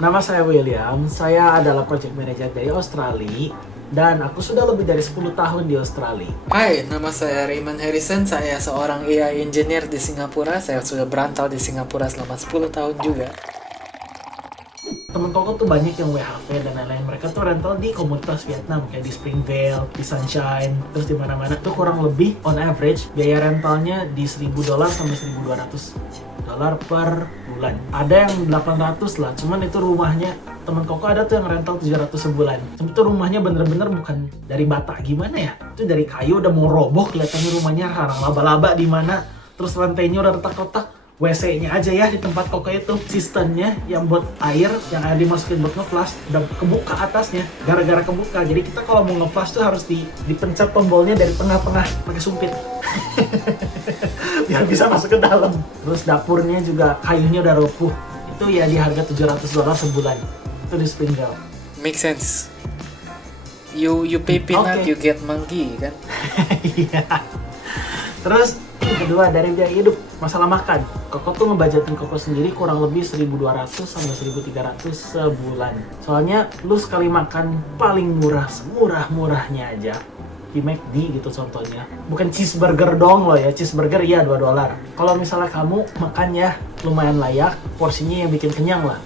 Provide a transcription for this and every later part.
Nama saya William, saya adalah project manager dari Australia dan aku sudah lebih dari 10 tahun di Australia. Hai, nama saya Raymond Harrison. Saya seorang AI engineer di Singapura. Saya sudah berantau di Singapura selama 10 tahun juga. Temen Koko tuh banyak yang WHV dan lain-lain. Mereka tuh rental di komunitas Vietnam kayak di Springvale, di Sunshine, terus di mana-mana tuh kurang lebih on average biaya rentalnya di $1.000 sampai $1.200 per bulan. Ada yang 800 lah, cuman itu rumahnya temen Koko ada tuh yang rental 700 sebulan. Cuma itu rumahnya bener-bener bukan dari bata gimana ya? Itu dari kayu udah mau roboh kelihatannya rumahnya, sarang laba-laba di mana. Terus lantainya udah retak-retak. WC-nya aja ya di tempat Koko itu, sistemnya yang buat air yang ada dimasukin buat ngeflash udah kebuka atasnya, gara-gara kebuka. Jadi kita kalau mau ngeflash tuh harus dipencet tombolnya dari tengah-tengah pakai sumpit biar bisa masuk ke dalam. Terus dapurnya juga kayunya udah roboh. Itu ya di harga $700 sebulan. Itu di Springvale. Make sense. You pay peanut, you get monkey, kan? Iya. Terus yang kedua dari biaya hidup, masalah makan. Koko tuh ngebajetin Koko sendiri kurang lebih 1.200 sampai 1.300 sebulan. Soalnya lu sekali makan paling murah, semurah-murahnya aja di McD gitu contohnya. Bukan cheeseburger dong loh ya, cheeseburger iya $2. Kalau misalnya kamu makan ya lumayan layak, porsinya yang bikin kenyang lah,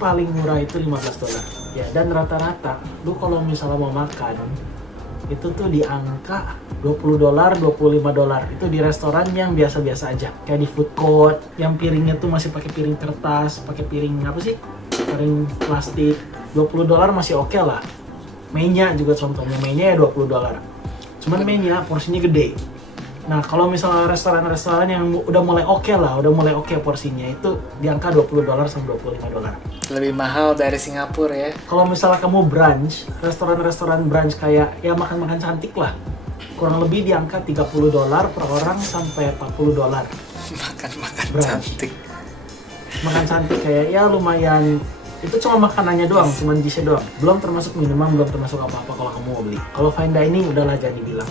paling murah itu $15. Ya, dan rata-rata lu kalau misalnya mau makan itu tuh di angka $20, $25. Itu di restoran yang biasa-biasa aja, kayak di food court yang piringnya tuh masih pakai piring kertas, pakai piring apa sih, piring plastik. $20 masih oke lah. Menya juga contohnya, menya ya $20. Cuman menya porsinya gede. Nah kalau misalnya restoran-restoran yang udah mulai oke lah, udah mulai oke porsinya, itu di angka $20 sampai $25. Lebih mahal dari Singapura ya. Kalau misalnya kamu brunch, restoran-restoran brunch kayak ya makan-makan cantik lah, kurang lebih di angka $30 per orang sampai $40. Makan-makan Brunch. cantik. Makan cantik kayak ya lumayan, itu cuma makanannya doang, cuma dishnya doang. Belum termasuk minuman, belum termasuk apa-apa kalau kamu mau beli. Kalau fine dining udahlah jangan dibilang.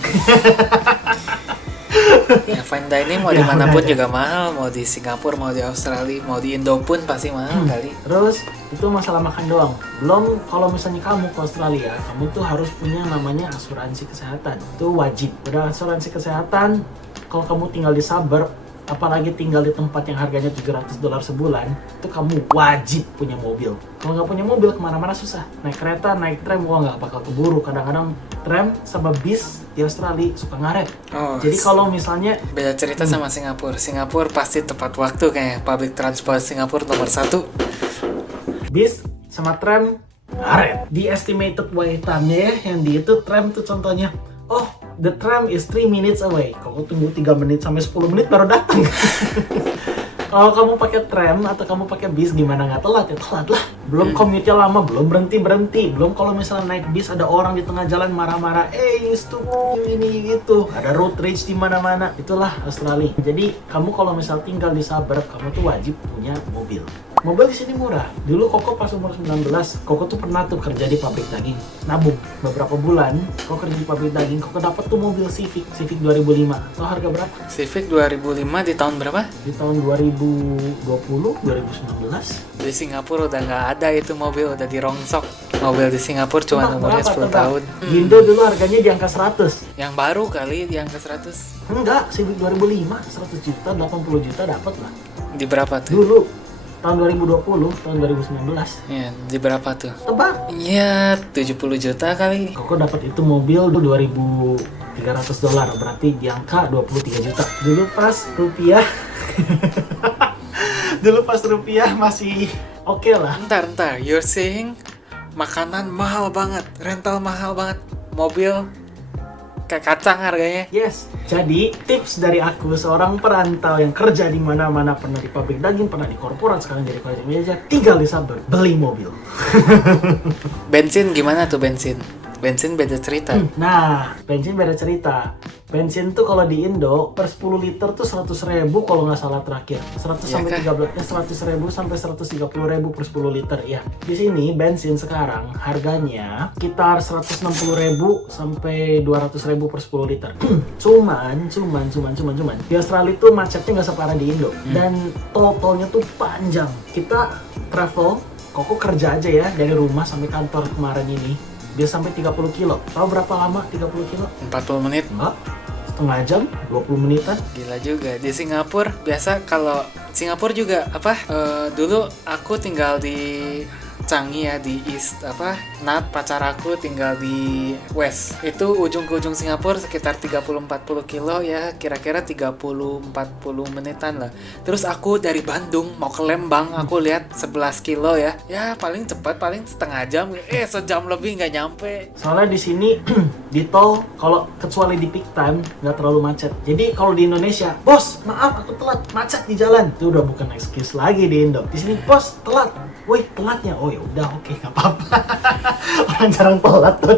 Ya fine dining mau Ya, dimanapun udah. juga mahal. Mau di Singapura, mau di Australia, mau di Indo pun pasti mahal kali. Terus itu masalah makan doang. Belum kalau misalnya kamu ke Australia, kamu tuh harus punya namanya asuransi kesehatan. Itu wajib. Udah asuransi kesehatan, kalau kamu tinggal di suburb, apalagi tinggal di tempat yang harganya $700 sebulan, itu kamu wajib punya mobil. Kalau nggak punya mobil, kemana-mana susah. Naik kereta, naik tram, wah nggak bakal keburu. Kadang-kadang tram sama bis di Australia suka ngaret. Oh, Jadi kalau misalnya beda cerita sama Singapura. Singapura pasti tepat waktu, kayak public transport Singapura nomor 1. bis sama tram ngaret, di estimated wait time-nya ya, yang di itu tram tuh contohnya, oh the tram is 3 minutes away, kamu tunggu 3 menit sampai 10 menit baru datang. Kalau kamu pakai tram atau kamu pakai bis gimana nggak telat ya, telat lah. Belum commute-nya lama, belum berhenti, belum kalau misalnya naik bis ada orang di tengah jalan marah-marah, stop ini gitu, ada road rage di mana-mana. Itulah Australia. Jadi kamu kalau misal tinggal di suburb, kamu tuh wajib punya mobil. Mobil di sini murah. Dulu Koko pas umur 19, Koko tuh pernah tuh kerja di pabrik daging. Nabung beberapa bulan, Koko kerja di pabrik daging, Koko dapat tuh mobil Civic 2005. Tahu harga berapa? Civic 2005 di tahun berapa? Di tahun 2020, 2019. Di Singapura udah nggak ada itu mobil, udah dirongsok. Mobil di Singapura cuma Tebak umurnya berapa, 10 tebak? tahun. Di Indo dulu harganya di angka 100. Yang baru kali di angka 100. Enggak, Civic 2005, 100 juta, 80 juta dapat lah. Di berapa tuh? Dulu, tahun 2020, tahun 2019. Ya, di berapa tuh? Tebak. Ya, 70 juta kali. Koko dapat itu mobil $2.300, berarti di angka 23 juta. Dulu pas rupiah, dulu pas rupiah masih oke lah. Ntar, you're saying makanan mahal banget, rental mahal banget, mobil kayak kacang harganya. Yes, jadi tips dari aku seorang perantau yang kerja di mana-mana, pernah di pabrik daging, pernah di korporat, sekarang jadi project manager, tinggal di suburb, beli mobil. Bensin gimana tuh bensin? Bensin beda cerita. Nah, bensin beda cerita. Bensin tuh kalau di Indo per 10 liter tuh 100.000 kalau nggak salah terakhir. 100 Ya sampai kah? 100.000 sampai 130.000 per 10 liter ya. Di sini bensin sekarang harganya sekitar 160.000 sampai 200.000 per 10 liter. Cuman di Australia tuh macetnya nggak separah di Indo dan tol-tolnya tuh panjang. Kita travel Koko kerja aja ya dari rumah sampai kantor kemarin ini dia sampai 30 kilo. Tahu berapa lama 30 kilo? 40 menit. Enggak, setengah jam, 20 menitan. Gila juga. Di Singapura biasa kalau Singapura juga dulu aku tinggal di Changi ya, di East Nat, pacar aku tinggal di West. Itu ujung ke ujung Singapura sekitar 30-40 kilo ya, kira-kira 30-40 menitan lah. Terus aku dari Bandung mau ke Lembang, aku lihat 11 kilo ya. Ya paling cepat paling setengah jam. Sejam lebih nggak nyampe. Soalnya di sini di tol kalau kecuali di peak time nggak terlalu macet. Jadi kalau di Indonesia, bos maaf aku telat, macet di jalan, itu udah bukan excuse lagi di Indo. Di sini bos telat, wih telatnya, oh ya udah oke nggak apa-apa. Orang jarang telat tuh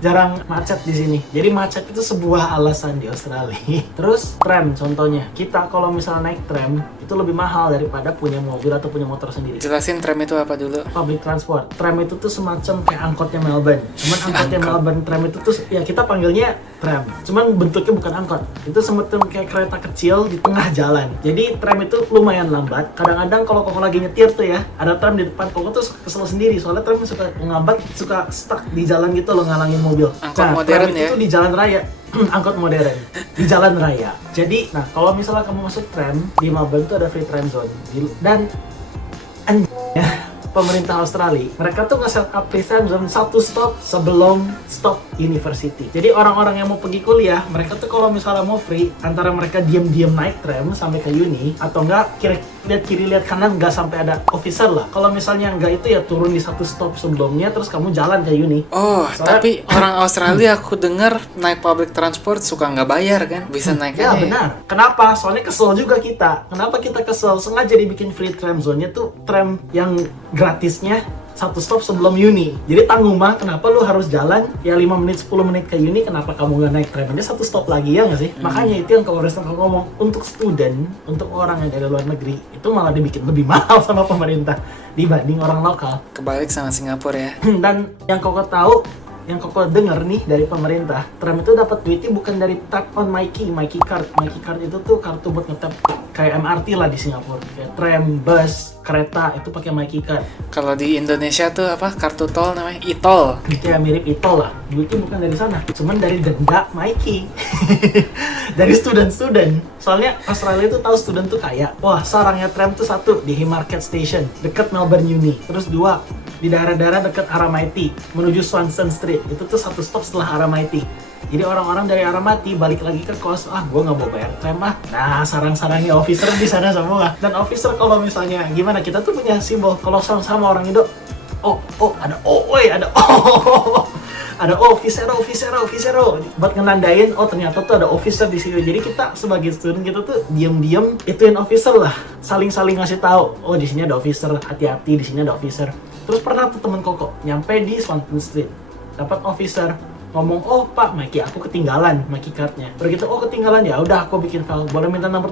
jarang macet di sini. Jadi macet itu sebuah alasan di Australia. Terus tram contohnya, kita kalau misalnya naik tram itu lebih mahal daripada punya mobil atau punya motor sendiri. Jelasin tram itu apa dulu? Public transport. Tram itu tuh semacam kayak angkotnya Melbourne. Cuman angkotnya Melbourne tram itu tuh ya kita panggilnya tram. Cuman bentuknya bukan angkot. Itu semacam kayak kereta kecil di tengah jalan. Jadi tram itu lumayan lambat. Kadang-kadang kalau koko lagi nyetir tuh ya, ada tram di depan koko tuh kesel sendiri. Soalnya tram suka ngambat, suka stuck di jalan gitu loh, ngalangin mobil. Angkot modern tram ya? itu di jalan raya. Angkot modern di jalan raya. Jadi, nah kalau misalnya kamu masuk tram di Melbourne itu ada free tram zone dan pemerintah Australia, mereka tuh nge-set up free tram zone satu stop sebelum stop university. Jadi orang-orang yang mau pergi kuliah, mereka tuh kalau misalnya mau free, antara mereka diam-diam naik tram sampai ke uni, atau enggak lihat kiri lihat kanan nggak sampai ada officer lah. Kalau misalnya enggak itu ya turun di satu stop sebelumnya, terus kamu jalan ke uni. Oh, Soalnya, tapi orang Australia aku dengar naik public transport suka nggak bayar kan? Bisa naik ya aja. benar. Kenapa? Soalnya kesel juga kita. Kenapa kita kesel? Sengaja dibikin free tram zone-nya tuh tram yang gratisnya satu stop sebelum uni. Jadi tanggung banget kenapa lu harus jalan ya 5 menit 10 menit ke uni, kenapa kamu nggak naik tram aja satu stop lagi ya nggak sih? Makanya itu yang kalau Restoran ngomong untuk student, untuk orang yang dari luar negeri itu malah dibikin lebih mahal sama pemerintah dibanding orang lokal. Kebalik sama Singapura ya. Dan yang koko tahu, yang koko denger nih dari pemerintah, tram itu dapat duitnya bukan dari tap on Myki card. Myki card itu tuh kartu buat ngetap kayak MRT lah di Singapura. Kayak tram, bus, kereta itu pakai Myki card. Kalau di Indonesia tuh apa? Kartu tol namanya e-tol. Kayak mirip e-tol lah. Duitnya bukan dari sana, cuman dari denda Myki. Dari student. Soalnya Australia itu tahu student tuh kaya. Wah, sarangnya tram tuh satu di Haymarket Station, dekat Melbourne Uni. Terus dua di daerah-daerah dekat Aramati menuju Swanston Street. Itu tuh satu stop setelah Aramati. Jadi orang-orang dari Aramati balik lagi ke kos, gue nggak mau bayar tram ah. Nah, sarang-sarangnya officer di sana semua. Dan officer kalau misalnya gimana, kita tuh punya simbol kalau sama orang Indo. Ada ada officer buat ngenandain ternyata tuh ada officer di sini. Jadi kita sebagai student kita tuh diam-diam ituin officer lah, saling ngasih tahu, di sini ada officer, hati-hati di sini ada officer. Terus pernah tuh temen koko nyampe di Swanston Street, dapat officer ngomong, pak Myki aku ketinggalan Myki cardnya. Begitu ketinggalan, ya udah aku bikin file, boleh minta nomor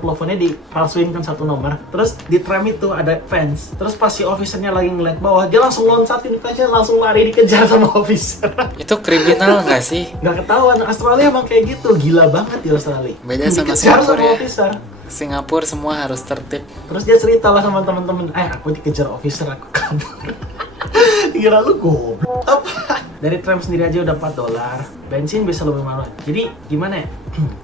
teleponnya dipalsuin kan satu nomor. Terus di tram itu ada fence, terus pas si officernya lagi ngeliat bawah, dia langsung loncatin fence, langsung lari dikejar sama officer. Itu kriminal nggak sih? Nggak ketahuan. Australia emang kayak gitu, gila banget di Australia. Beda sama Dikejar Singapura ya. officer. Singapura semua harus tertib. Terus dia cerita lah sama temen-temen, aku dikejar officer, aku kabur. Kira lu goblok apa? Dari tram sendiri aja udah $4, bensin bisa lebih mahal. Jadi gimana ya?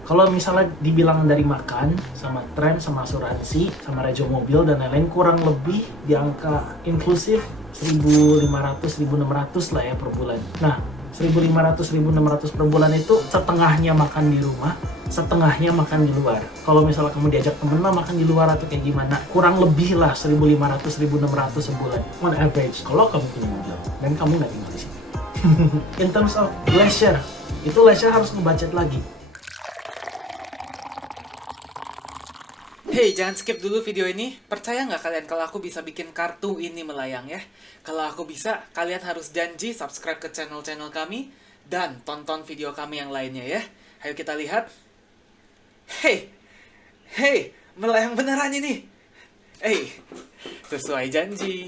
Kalau misalnya dibilang dari makan, sama tram, sama asuransi, sama regio mobil dan lain-lain, kurang lebih di angka inklusif 1.500-1.600 lah ya per bulan. Nah, 1.500-1.600 per bulan itu setengahnya makan di rumah, setengahnya makan di luar. Kalau misalnya kamu diajak temen lah makan di luar atau kayak gimana, kurang lebih lah 1.500-1.600 sebulan on average kalau kamu punya mobil dan kamu nggak tinggal di sini. In terms of leisure, itu leisure harus ngebudget lagi. Hey, jangan skip dulu video ini. Percaya nggak kalian kalau aku bisa bikin kartu ini melayang ya? Kalau aku bisa, kalian harus janji subscribe ke channel-channel kami dan tonton video kami yang lainnya ya. Ayo kita lihat. Hey, melayang beneran ini. Sesuai janji.